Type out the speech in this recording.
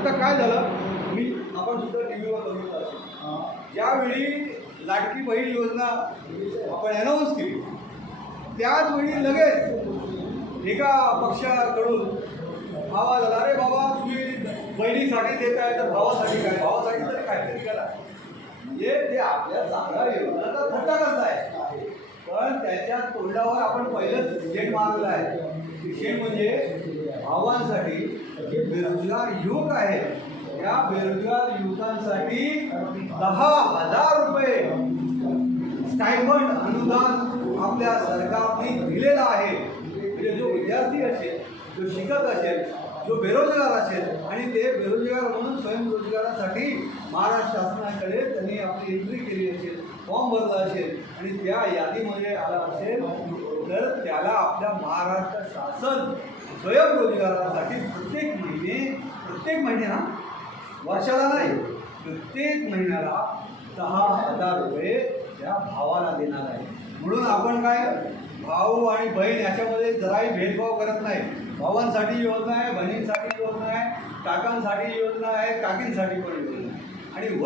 आता काय झालं, आपण सुद्धा टी व्हीवर बघितलं असेल, ज्यावेळी लाडकी बहीण योजना आपण अनाऊन्स केली त्याच वेळी लगेच एका पक्षाकडून आवाज आला, अरे बाबा तुम्ही बहिणीसाठी देताय तर भावासाठी काय, भावासाठी तरी काहीतरी करा. म्हणजे ते आपल्या चांगल्या योजनाचा थट्टा करताय, पण त्याच्या तोंडावर आपण पहिलंच शेण मारलेलं आहे. शेण म्हणजे भावांसाठी जे बेरोजगार युवक आहेत त्या बेरोजगार युवकांसाठी 10,000 रुपये स्टायफंड अनुदान आपल्या सरकारने दिलेलं आहे. म्हणजे जो विद्यार्थी असेल, जो शिकत असेल, जो बेरोजगार असेल आणि ते बेरोजगार म्हणून स्वयंरोजगारासाठी महाराष्ट्र शासनाकडे त्यांनी आपली एंट्री केली असेल, फॉर्म भरला असेल आणि त्या यादीमध्ये आला असेल तर त्याला आपल्या महाराष्ट्र शासन स्वयंरोजगारासाठी प्रत्येक महिन्याला, वर्षाला नाही, प्रत्येक महिन्याला 10,000 रुपये त्या भावाला देणार आहे. म्हणून आपण काय भाऊ आणि बहीण याच्यामध्ये जराही भेदभाव करत नाही. भावांसाठी योजना आहे, बहिणींसाठी योजना आहे, काकांसाठी योजना आहे, काकींसाठी पण योजना आहे आणि